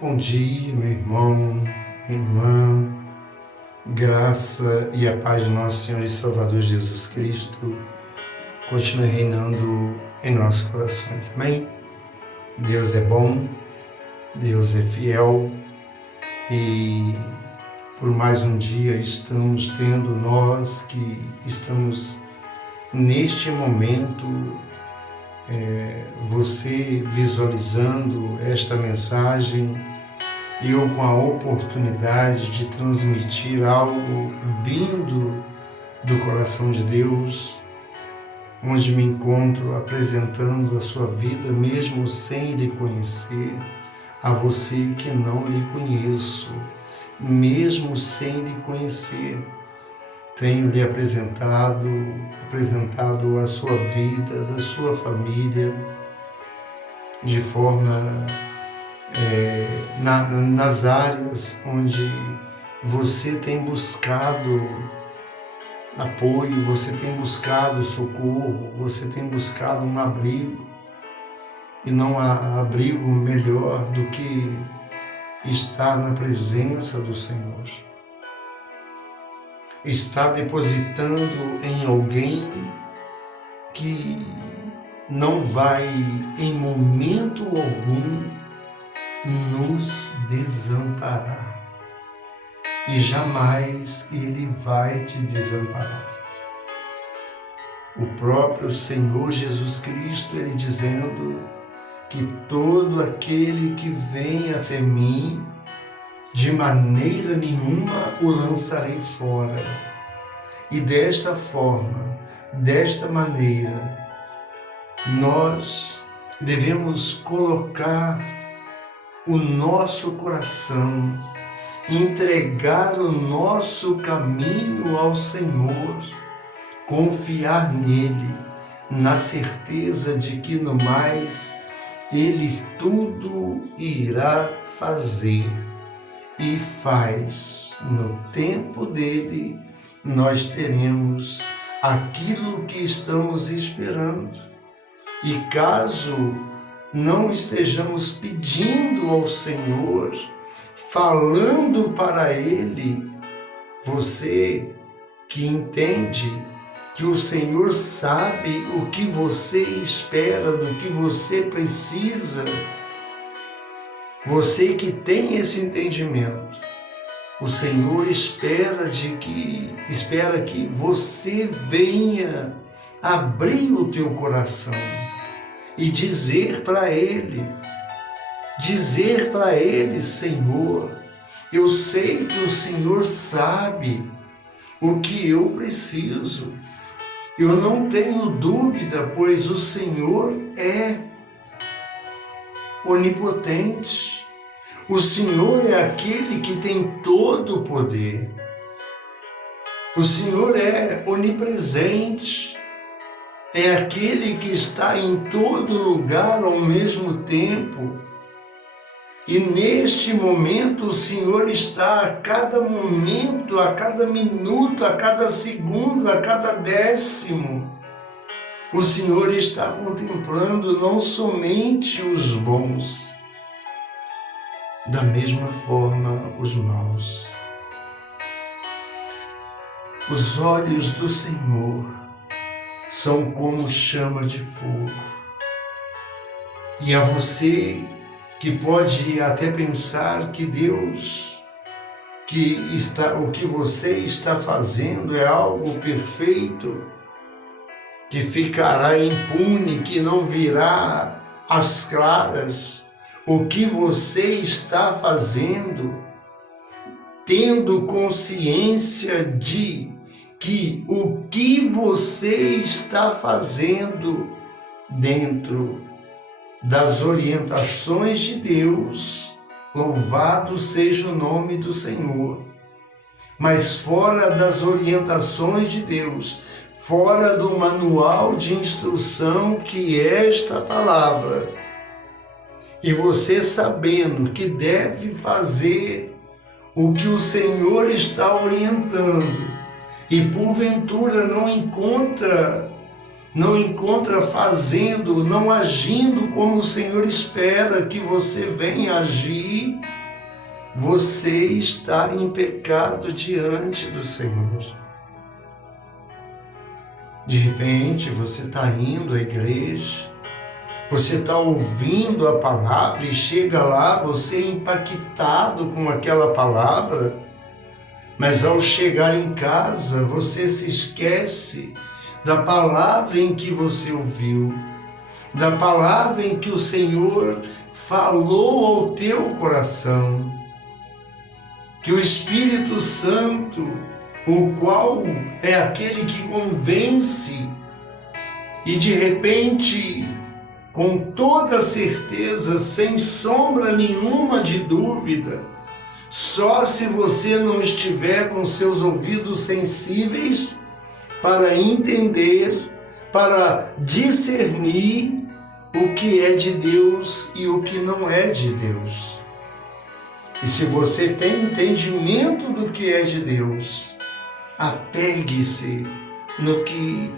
Bom dia, meu irmão, minha irmã. Graça e a paz de nosso Senhor e Salvador Jesus Cristo continue reinando em nossos corações. Amém? Deus é bom, Deus é fiel e por mais um dia estamos tendo nós que estamos neste momento, você visualizando esta mensagem e eu com a oportunidade de transmitir algo vindo do coração de Deus, onde me encontro apresentando a sua vida mesmo sem lhe conhecer, a você que não lhe conheço, mesmo sem lhe conhecer, tenho lhe apresentado a sua vida, da sua família, de forma nas áreas onde você tem buscado apoio, você tem buscado socorro, você tem buscado um abrigo, e não há abrigo melhor do que estar na presença do Senhor. Estar depositando em alguém que não vai em momento algum nos desamparar, e jamais Ele vai te desamparar. O próprio Senhor Jesus Cristo, Ele dizendo que todo aquele que vem até mim, de maneira nenhuma o lançarei fora. E desta forma, desta maneira, nós devemos colocar o nosso coração, entregar o nosso caminho ao Senhor, confiar nele, na certeza de que no mais Ele tudo irá fazer e faz. No tempo dele, nós teremos aquilo que estamos esperando. E caso não estejamos pedindo ao Senhor, falando para Ele, você que entende que o Senhor sabe o que você espera, do que você precisa, você que tem esse entendimento, o Senhor espera que você venha abrir o teu coração e dizer para Ele, Senhor, eu sei que o Senhor sabe o que eu preciso. Eu não tenho dúvida, pois o Senhor é onipotente. O Senhor é aquele que tem todo o poder. O Senhor é onipresente. É aquele que está em todo lugar ao mesmo tempo. E neste momento o Senhor está a cada momento, a cada minuto, a cada segundo, a cada décimo. O Senhor está contemplando não somente os bons, da mesma forma os maus. Os olhos do Senhor são como chama de fogo. E a você que pode até pensar que Deus, o que você está fazendo é algo perfeito, que ficará impune, que não virá às claras, o que você está fazendo, tendo consciência de que o que você está fazendo dentro das orientações de Deus, louvado seja o nome do Senhor, mas fora das orientações de Deus, fora do manual de instrução que é esta palavra, e você sabendo que deve fazer o que o Senhor está orientando, e porventura não encontra não encontra fazendo, não agindo como o Senhor espera que você venha agir, você está em pecado diante do Senhor. De repente, você está indo à igreja, você está ouvindo a palavra e chega lá, você é impactado com aquela palavra, mas ao chegar em casa, você se esquece da palavra em que você ouviu, da palavra em que o Senhor falou ao teu coração, que o Espírito Santo, o qual é aquele que convence, e de repente, com toda certeza, sem sombra nenhuma de dúvida, só se você não estiver com seus ouvidos sensíveis para entender, para discernir o que é de Deus e o que não é de Deus. E se você tem entendimento do que é de Deus, apegue-se no que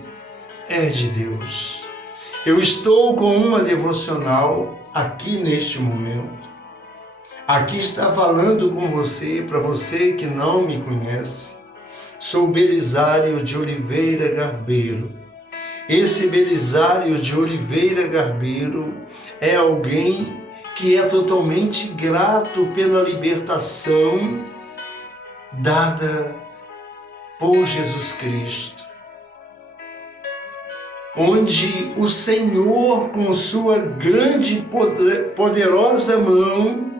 é de Deus. Eu estou com uma devocional aqui neste momento. Aqui está falando com você, para você que não me conhece. Sou Belisário de Oliveira Garbeiro. Esse Belisário de Oliveira Garbeiro é alguém que é totalmente grato pela libertação dada por Jesus Cristo, onde o Senhor, com sua grande e poderosa mão,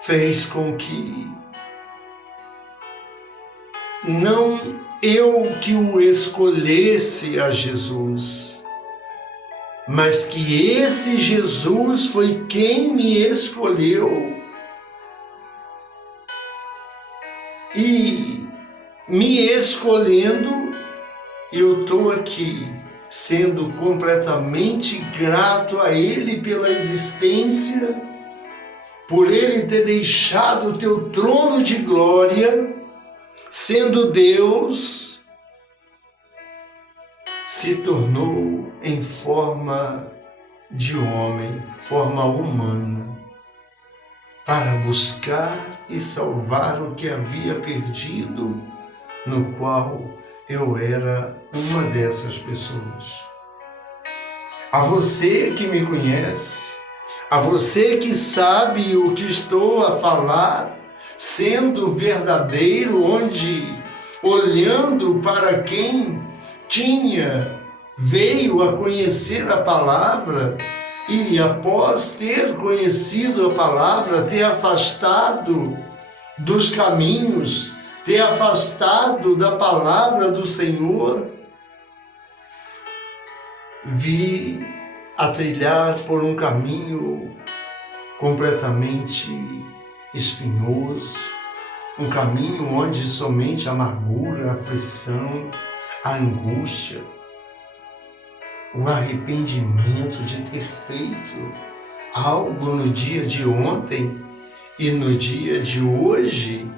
fez com que não eu que o escolhesse a Jesus, mas que esse Jesus foi quem me escolheu e me escolhendo, eu estou aqui sendo completamente grato a Ele pela existência, por Ele ter deixado o teu trono de glória, sendo Deus, se tornou em forma de homem, forma humana, para buscar e salvar o que havia perdido, no qual eu era uma dessas pessoas. A você que me conhece, a você que sabe o que estou a falar, sendo verdadeiro, onde, olhando para quem veio a conhecer a palavra e, após ter conhecido a palavra, ter afastado dos caminhos, ter afastado da palavra do Senhor, vi a trilhar por um caminho completamente espinhoso, um caminho onde somente a amargura, a aflição, a angústia, o arrependimento de ter feito algo no dia de ontem e no dia de hoje.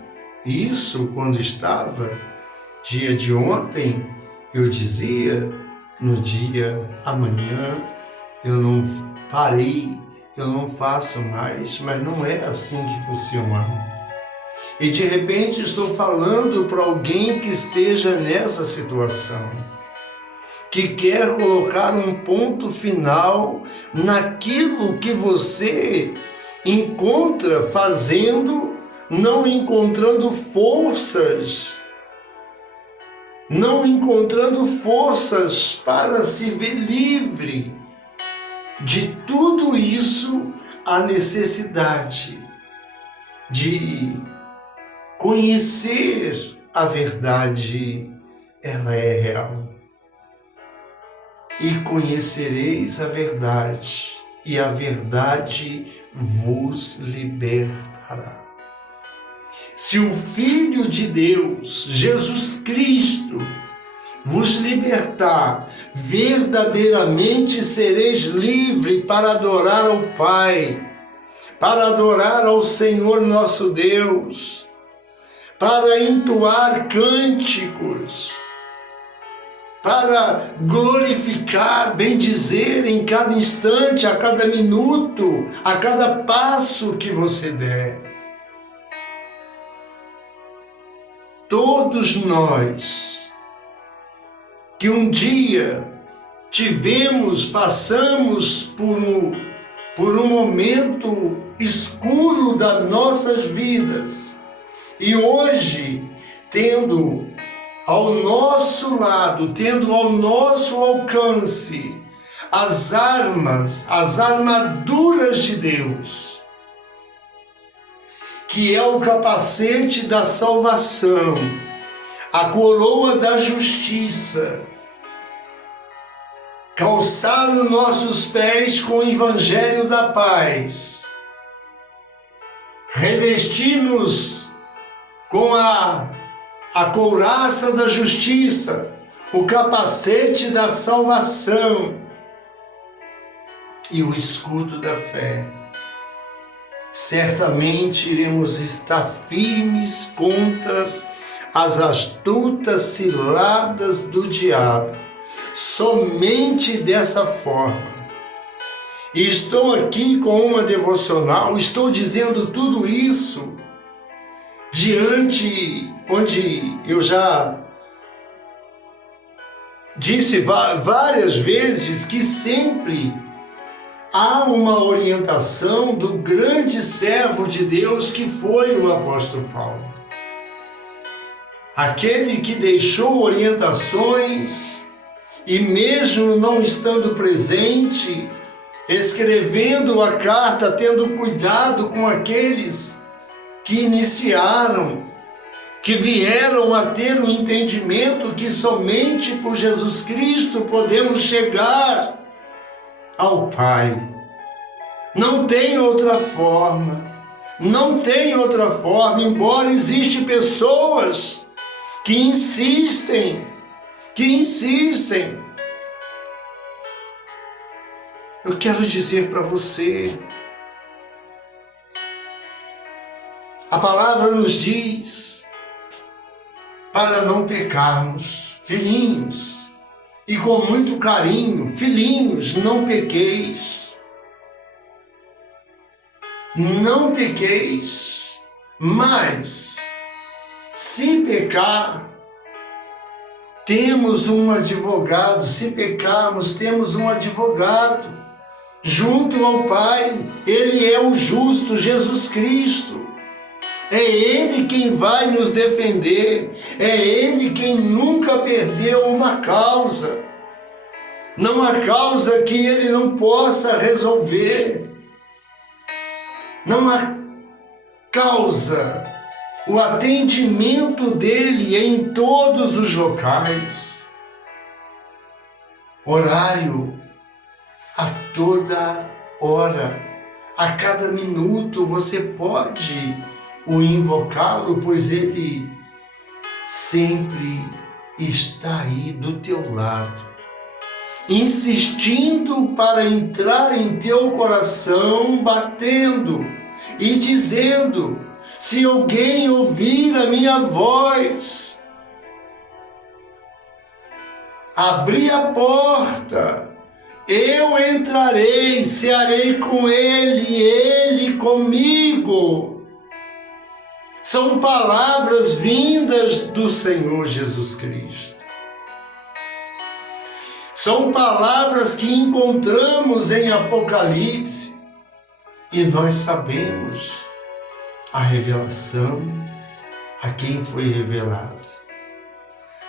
Isso, quando estava dia de ontem, eu dizia, no dia amanhã eu não parei, eu não faço mais, mas não é assim que funciona. E de repente estou falando para alguém que esteja nessa situação, que quer colocar um ponto final naquilo que você encontra fazendo, não encontrando forças para se ver livre de tudo isso. A necessidade de conhecer a verdade, ela é real. E conhecereis a verdade, e a verdade vos libertará. Se o Filho de Deus, Jesus Cristo, vos libertar, verdadeiramente sereis livres para adorar ao Pai, para adorar ao Senhor nosso Deus, para entoar cânticos, para glorificar, bendizer em cada instante, a cada minuto, a cada passo que você der. Todos nós que um dia passamos por um momento escuro das nossas vidas e hoje, tendo ao nosso lado, tendo ao nosso alcance as armaduras de Deus, que é o capacete da salvação, a coroa da justiça, calçar os nossos pés com o evangelho da paz, revestir-nos com a couraça da justiça, o capacete da salvação e o escudo da fé. Certamente iremos estar firmes contra as astutas ciladas do diabo. Somente dessa forma. E estou aqui com uma devocional, estou dizendo tudo isso diante onde eu já disse várias vezes que sempre há uma orientação do grande servo de Deus que foi o apóstolo Paulo. Aquele que deixou orientações e mesmo não estando presente, escrevendo a carta, tendo cuidado com aqueles que iniciaram, que vieram a ter o entendimento que somente por Jesus Cristo podemos chegar ao Pai. Não tem outra forma, embora existem pessoas que insistem. Eu quero dizer para você, a palavra nos diz para não pecarmos, filhinhos, e com muito carinho, filhinhos, não pequeis. Não pequeis, mas se pecar, temos um advogado, se pecarmos, temos um advogado junto ao Pai. Ele é o justo, Jesus Cristo. É Ele quem vai nos defender, é Ele quem nunca perdeu uma causa. Não há causa que Ele não possa resolver. Não há causa. O atendimento dele é em todos os locais. Horário a toda hora, a cada minuto você pode o invocá-lo, pois ele sempre está aí do teu lado, insistindo para entrar em teu coração, batendo e dizendo: se alguém ouvir a minha voz, abrir a porta, eu entrarei, cearei com ele, ele comigo. São palavras vindas do Senhor Jesus Cristo. São palavras que encontramos em Apocalipse e nós sabemos a revelação, a quem foi revelado.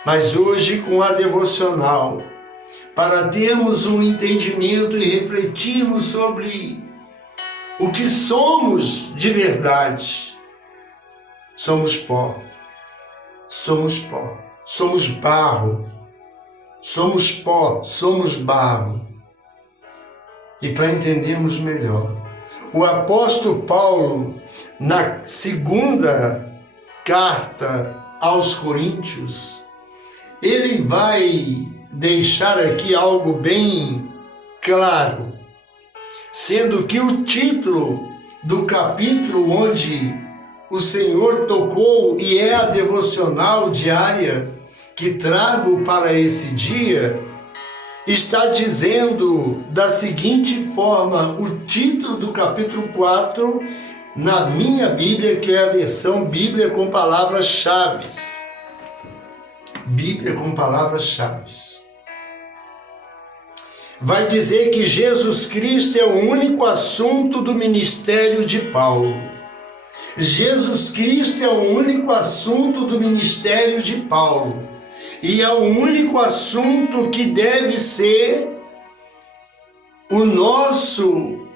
Mas hoje, com a devocional, para termos um entendimento e refletirmos sobre o que somos de verdade, somos pó, somos barro, somos pó, somos barro. E para entendermos melhor, o apóstolo Paulo, na segunda carta aos Coríntios, ele vai deixar aqui algo bem claro, sendo que o título do capítulo onde o Senhor tocou e é a devocional diária que trago para esse dia está dizendo da seguinte forma, o título do capítulo 4, na minha Bíblia, que é a versão Bíblia com palavras-chave. Bíblia com palavras-chave. Vai dizer que Jesus Cristo é o único assunto do ministério de Paulo. Jesus Cristo é o único assunto do ministério de Paulo. E é o único assunto que deve ser no nosso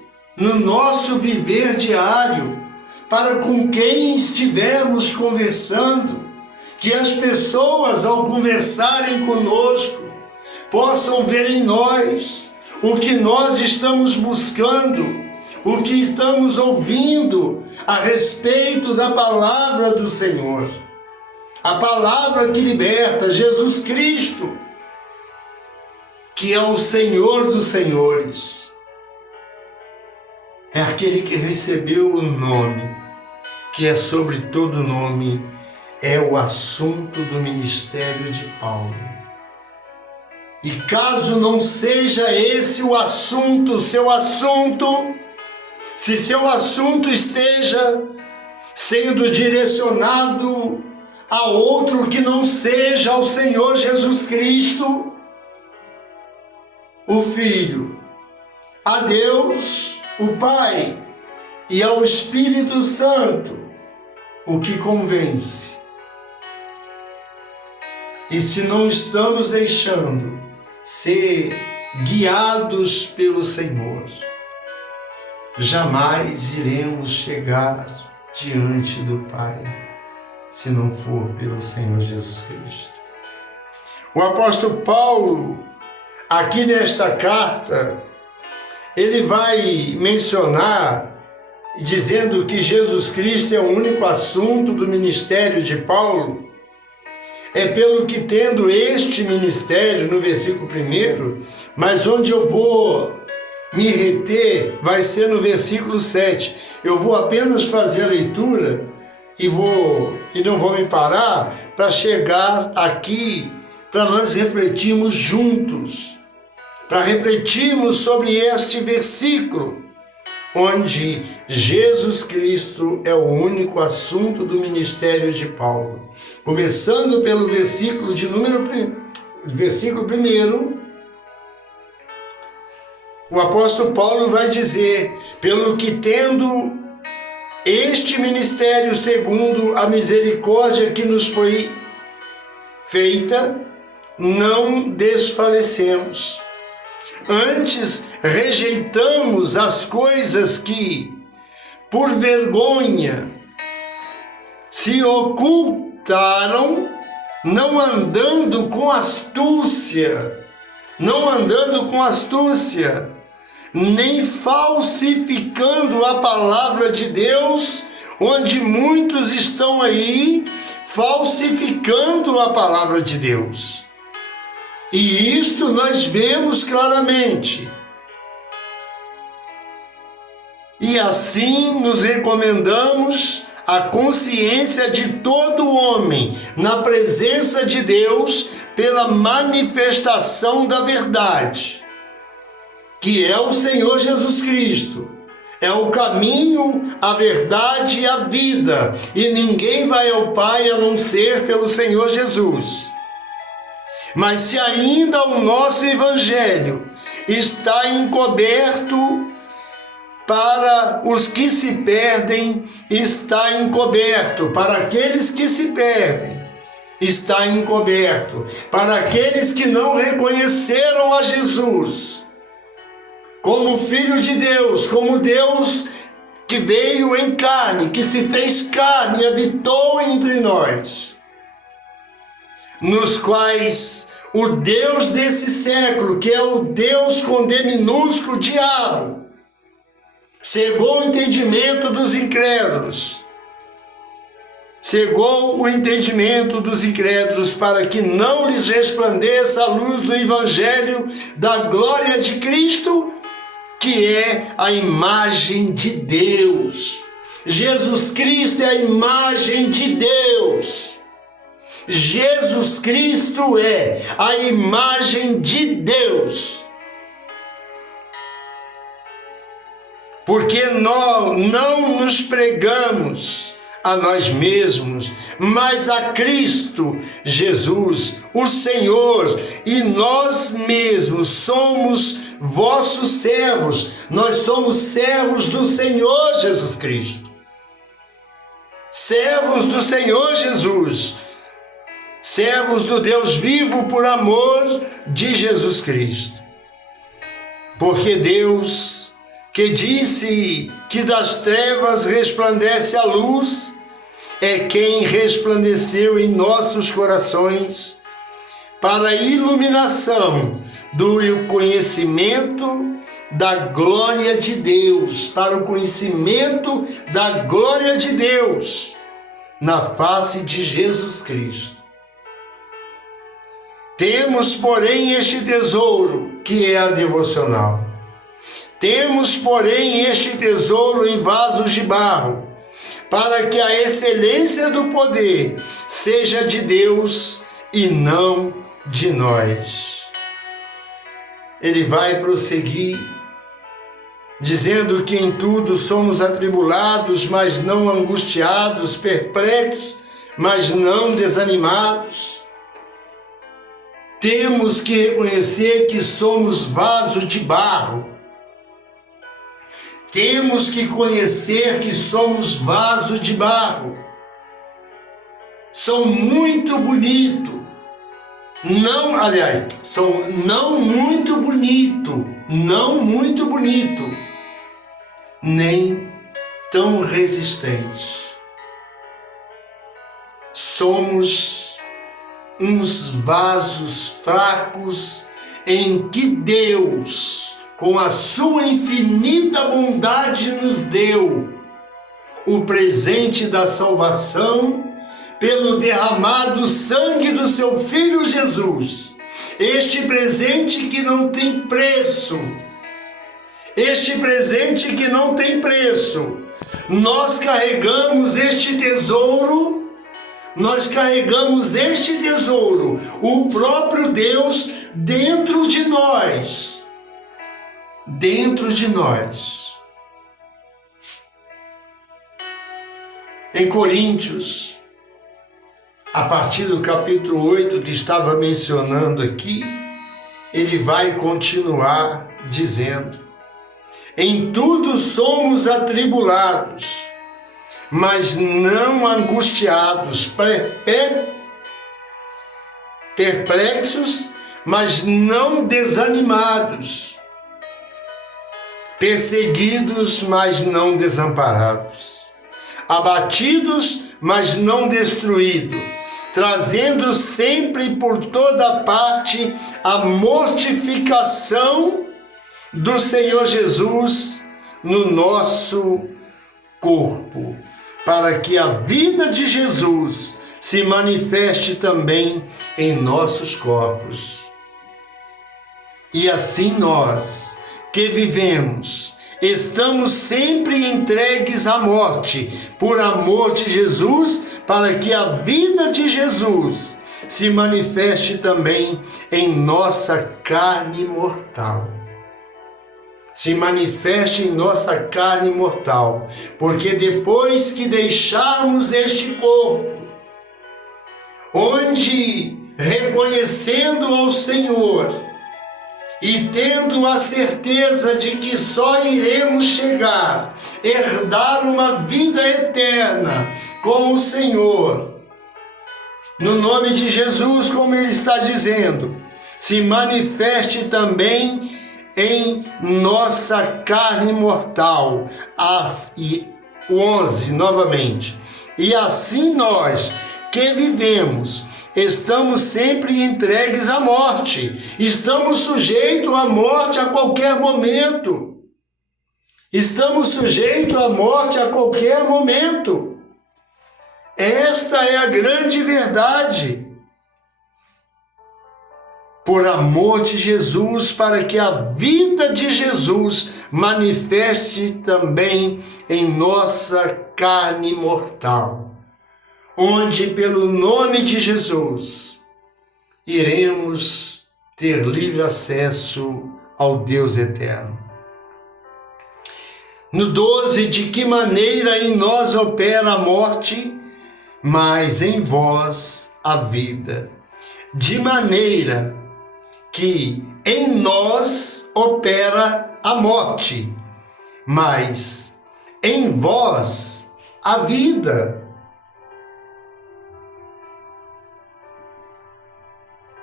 viver diário, para com quem estivermos conversando, que as pessoas, ao conversarem conosco, possam ver em nós o que nós estamos buscando, o que estamos ouvindo a respeito da palavra do Senhor. A palavra que liberta, Jesus Cristo, que é o Senhor dos Senhores. É aquele que recebeu o nome, que é sobre todo nome, é o assunto do ministério de Paulo. E caso não seja esse o assunto, seu assunto, se seu assunto esteja sendo direcionado a outro que não seja ao Senhor Jesus Cristo, o Filho, a Deus, o Pai e ao Espírito Santo, o que convence. E se não estamos deixando ser guiados pelo Senhor, jamais iremos chegar diante do Pai, se não for pelo Senhor Jesus Cristo. O apóstolo Paulo, aqui nesta carta, ele vai mencionar, dizendo que Jesus Cristo é o único assunto do ministério de Paulo. É pelo que tendo este ministério, no versículo 1, mas onde eu vou me reter vai ser no versículo 7. Eu vou apenas fazer a leitura e não vou me parar para chegar aqui, para nós refletirmos juntos, para refletirmos sobre este versículo, onde Jesus Cristo é o único assunto do ministério de Paulo. Começando pelo versículo 1, o apóstolo Paulo vai dizer, pelo que tendo este ministério segundo a misericórdia que nos foi feita, não desfalecemos. Antes rejeitamos as coisas que, por vergonha, se ocultaram, não andando com astúcia, nem falsificando a palavra de Deus, onde muitos estão aí falsificando a palavra de Deus. E isto nós vemos claramente. E assim nos recomendamos a consciência de todo homem na presença de Deus pela manifestação da verdade, que é o Senhor Jesus Cristo. É o caminho, a verdade e a vida. E ninguém vai ao Pai a não ser pelo Senhor Jesus. Mas se ainda o nosso Evangelho está encoberto, para os que se perdem, está encoberto. Para aqueles que se perdem, está encoberto. Para aqueles que não reconheceram a Jesus como Filho de Deus, como Deus que veio em carne, que se fez carne e habitou entre nós, nos quais o Deus desse século, que é o Deus com D minúsculo, diabo, cegou o entendimento dos incrédulos, cegou o entendimento dos incrédulos para que não lhes resplandeça a luz do Evangelho da glória de Cristo, que é a imagem de Deus. Jesus Cristo é a imagem de Deus. Jesus Cristo é a imagem de Deus. Porque nós não nos pregamos a nós mesmos, mas a Cristo Jesus, o Senhor, e nós mesmos somos vossos servos. Nós somos servos do Senhor Jesus Cristo. Servos do Senhor Jesus. Servos do Deus vivo por amor de Jesus Cristo. Porque Deus, que disse que das trevas resplandece a luz, é quem resplandeceu em nossos corações para a iluminação do conhecimento da glória de Deus, para o conhecimento da glória de Deus na face de Jesus Cristo. Temos, porém, este tesouro, que é a devocional. Temos, porém, este tesouro em vasos de barro, para que a excelência do poder seja de Deus e não de nós. Ele vai prosseguir, dizendo que em tudo somos atribulados, mas não angustiados, perplexos, mas não desanimados. Temos que reconhecer que somos vaso de barro. Temos que conhecer que somos vaso de barro. São muito bonito. Não muito bonito, nem tão resistente. Somos uns vasos fracos em que Deus, com a sua infinita bondade, nos deu o presente da salvação pelo derramado sangue do seu Filho Jesus. Este presente que não tem preço. Este presente que não tem preço. Nós carregamos este tesouro. O próprio Deus dentro de nós. Em Coríntios, a partir do capítulo 8 que estava mencionando aqui, ele vai continuar dizendo: em tudo somos atribulados, mas não angustiados, perplexos, mas não desanimados, perseguidos, mas não desamparados, abatidos, mas não destruídos, trazendo sempre por toda parte a mortificação do Senhor Jesus no nosso corpo, para que a vida de Jesus se manifeste também em nossos corpos. E assim nós, que vivemos, estamos sempre entregues à morte, por amor de Jesus, para que a vida de Jesus se manifeste também em nossa carne mortal. Porque depois que deixarmos este corpo, onde, reconhecendo ao Senhor e tendo a certeza de que só iremos chegar, herdar uma vida eterna com o Senhor, no nome de Jesus, como ele está dizendo, se manifeste também em nossa carne mortal. E 11 novamente. E assim nós que vivemos, estamos sempre entregues à morte. Estamos sujeitos à morte a qualquer momento. Esta é a grande verdade. Por amor de Jesus, para que a vida de Jesus manifeste também em nossa carne mortal. onde pelo nome de Jesus iremos ter livre acesso ao Deus eterno. No 12, de que maneira em nós opera a morte, mas em vós a vida. De maneira que em nós opera a morte, mas em vós a vida.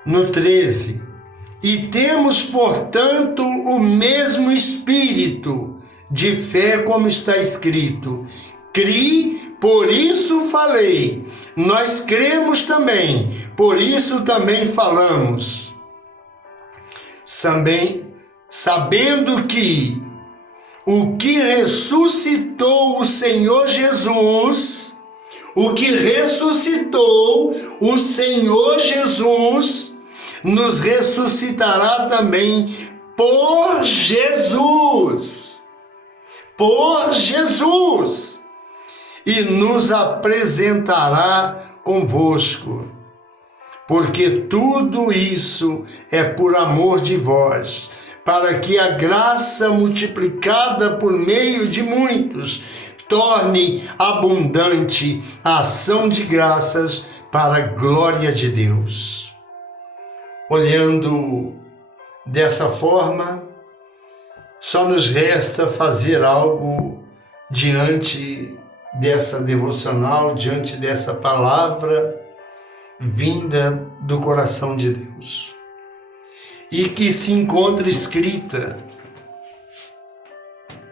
No 13, e temos, portanto, o mesmo espírito de fé, como está escrito: cri, por isso falei. Nós cremos também, por isso também falamos. Também sabendo que o que ressuscitou o Senhor Jesus, nos ressuscitará também por Jesus, e nos apresentará convosco, porque tudo isso é por amor de vós, para que a graça multiplicada por meio de muitos torne abundante a ação de graças para a glória de Deus. Olhando dessa forma, só nos resta fazer algo diante dessa devocional, diante dessa palavra vinda do coração de Deus, e que se encontra escrita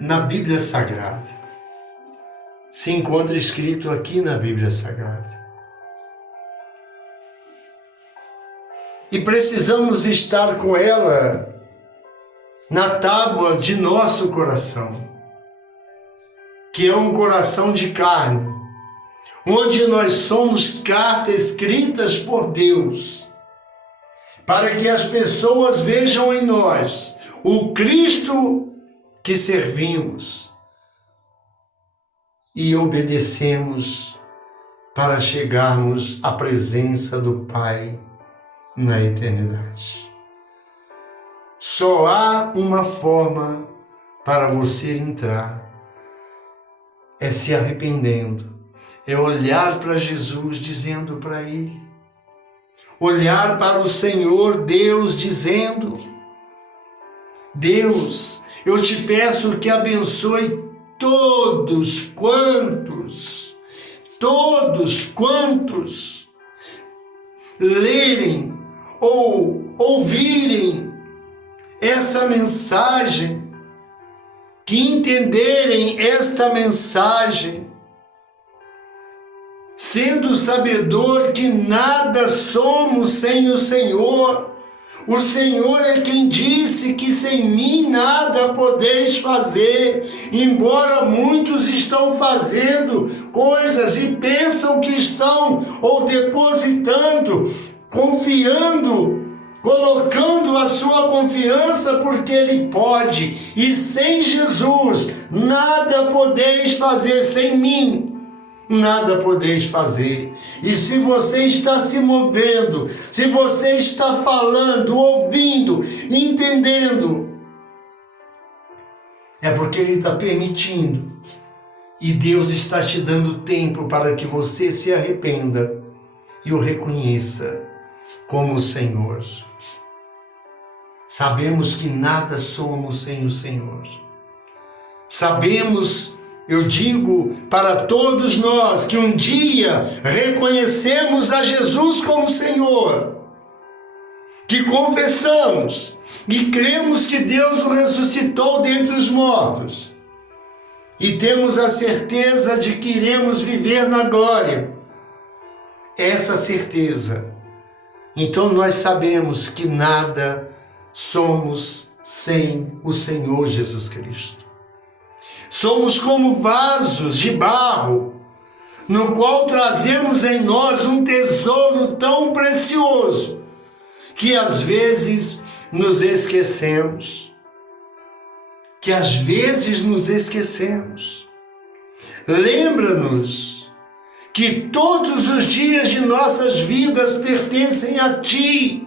na Bíblia Sagrada, se encontra escrito aqui na Bíblia Sagrada. E precisamos estar com ela na tábua de nosso coração, que é um coração de carne, onde nós somos cartas escritas por Deus, para que as pessoas vejam em nós o Cristo que servimos e obedecemos para chegarmos à presença do Pai na eternidade. Só há uma forma para você entrar, é se arrependendo, é olhar para Jesus dizendo para Ele, olhar para o Senhor Deus dizendo: Deus, eu te peço que abençoe todos quantos lerem ou ouvirem essa mensagem, que entenderem esta mensagem, sendo sabedor que nada somos sem o Senhor. O Senhor é quem disse que sem mim nada podeis fazer, embora muitos estão fazendo coisas e pensam que estão ou depositando, confiando, colocando a sua confiança porque Ele pode, e sem Jesus nada podeis fazer, sem mim nada podeis fazer. E se você está se movendo, se você está falando, ouvindo, entendendo, é porque Ele está permitindo, e Deus está te dando tempo para que você se arrependa e o reconheça como o Senhor. Sabemos que nada somos sem o Senhor. Sabemos, eu digo para todos nós, que um dia reconhecemos a Jesus como Senhor, que confessamos e cremos que Deus o ressuscitou dentre os mortos, e temos a certeza de que iremos viver na glória. Essa certeza. Então nós sabemos que nada somos sem o Senhor Jesus Cristo. Somos como vasos de barro, no qual trazemos em nós um tesouro tão precioso, que às vezes nos esquecemos. Lembra-nos que todos os dias de nossas vidas pertencem a Ti.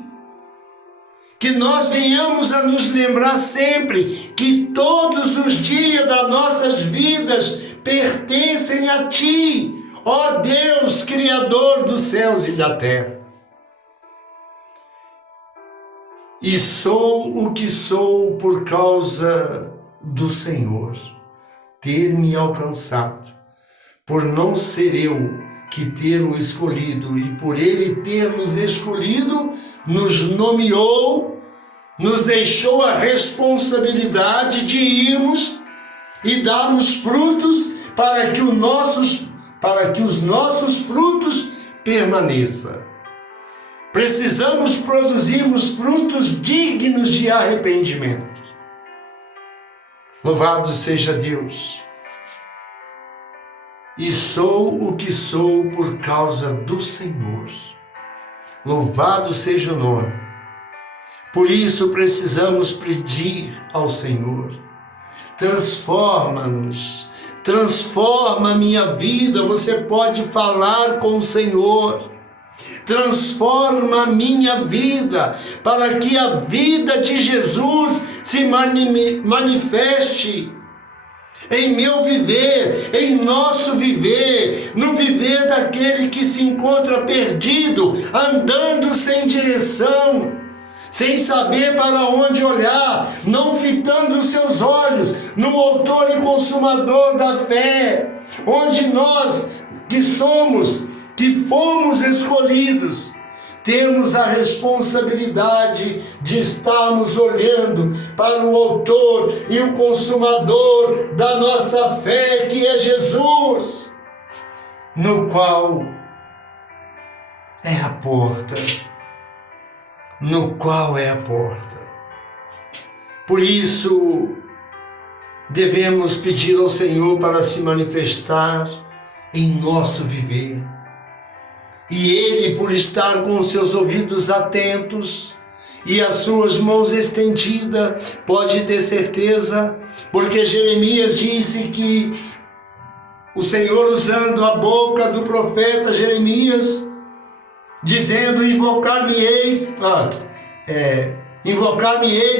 Que nós venhamos a nos lembrar sempre que todos os dias das nossas vidas pertencem a Ti, ó Deus, Criador dos céus e da terra. E sou o que sou por causa do Senhor ter me alcançado, por não ser eu que ter o escolhido, e por Ele ter nos escolhido, nos nomeou, nos deixou a responsabilidade de irmos e darmos frutos para que os nossos frutos permaneçam. Precisamos produzirmos frutos dignos de arrependimento. Louvado seja Deus. E sou o que sou por causa do Senhor. Louvado seja o nome. Por isso precisamos pedir ao Senhor: transforma-nos, transforma a minha vida. Você pode falar com o Senhor. Transforma a minha vida, para que a vida de Jesus se manifeste em meu viver, em nosso viver, no viver daquele que se encontra perdido, andando sem direção, sem saber para onde olhar, não fitando os seus olhos no autor e consumador da fé, onde nós que fomos escolhidos, temos a responsabilidade de estarmos olhando para o autor e o consumador da nossa fé, que é Jesus, no qual é a porta, Por isso, devemos pedir ao Senhor para se manifestar em nosso viver. E Ele, por estar com os seus ouvidos atentos e as suas mãos estendidas, pode ter certeza, porque Jeremias disse que o Senhor, usando a boca do profeta Jeremias, dizendo: invocar-me-eis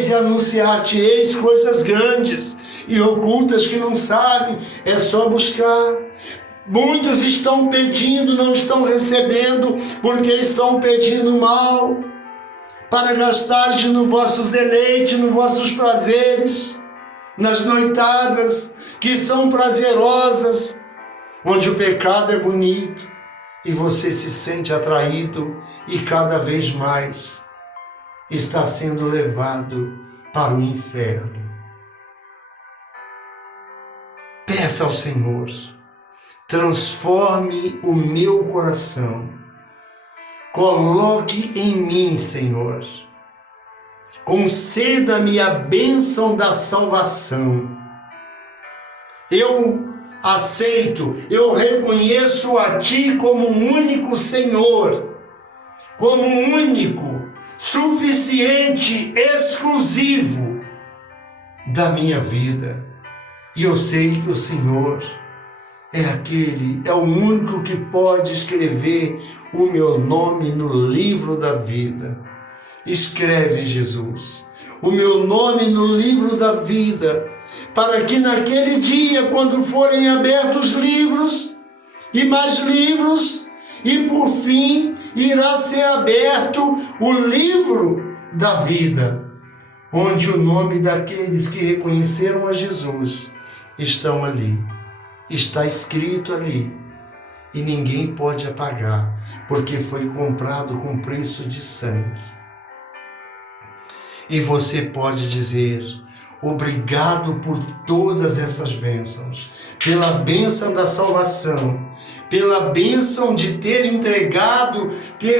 e anunciar-te-eis coisas grandes e ocultas que não sabem, é só buscar. Muitos estão pedindo, não estão recebendo, porque estão pedindo mal, para gastar nos vossos deleites, nos vossos prazeres, nas noitadas que são prazerosas, onde o pecado é bonito e você se sente atraído e cada vez mais está sendo levado para o inferno. Peça ao Senhor: transforme o meu coração. Coloque em mim, Senhor. Conceda-me a bênção da salvação. Eu aceito, eu reconheço a Ti como um único Senhor, como um único, suficiente, exclusivo da minha vida. E eu sei que o Senhor é o único que pode escrever o meu nome no livro da vida. Escreve, Jesus, o meu nome no livro da vida, para que naquele dia, quando forem abertos livros e mais livros, e por fim irá ser aberto o livro da vida, onde o nome daqueles que reconheceram a Jesus estão ali. Está escrito ali, e ninguém pode apagar, porque foi comprado com preço de sangue. E você pode dizer: obrigado por todas essas bênçãos, pela bênção da salvação, pela bênção de ter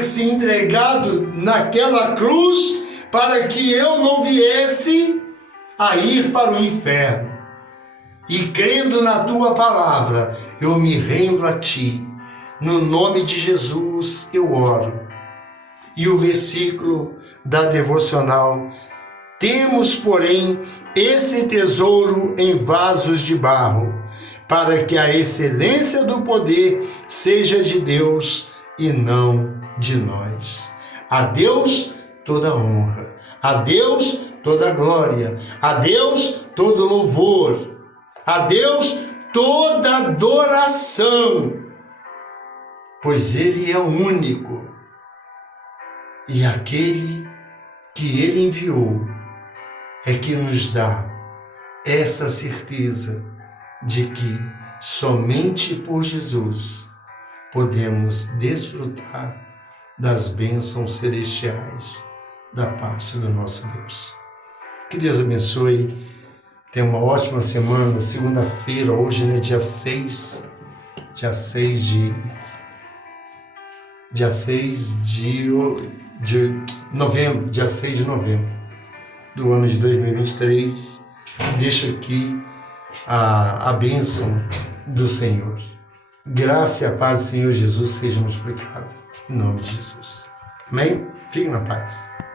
se entregado naquela cruz, para que eu não viesse a ir para o inferno. E crendo na Tua palavra, eu me rendo a Ti. No nome de Jesus eu oro. E o versículo da devocional: temos, porém, esse tesouro em vasos de barro, para que a excelência do poder seja de Deus e não de nós. A Deus toda honra, a Deus toda glória, a Deus todo louvor, a Deus toda adoração, pois Ele é o único e aquele que Ele enviou é que nos dá essa certeza de que somente por Jesus podemos desfrutar das bênçãos celestiais da parte do nosso Deus. Que Deus abençoe, tenha uma ótima semana. Segunda-feira, hoje é dia 6 de novembro, dia 6 de novembro do ano de 2023. Deixa aqui a bênção do Senhor. Graça e a paz do Senhor Jesus seja multiplicada. Em nome de Jesus. Amém? Fique na paz.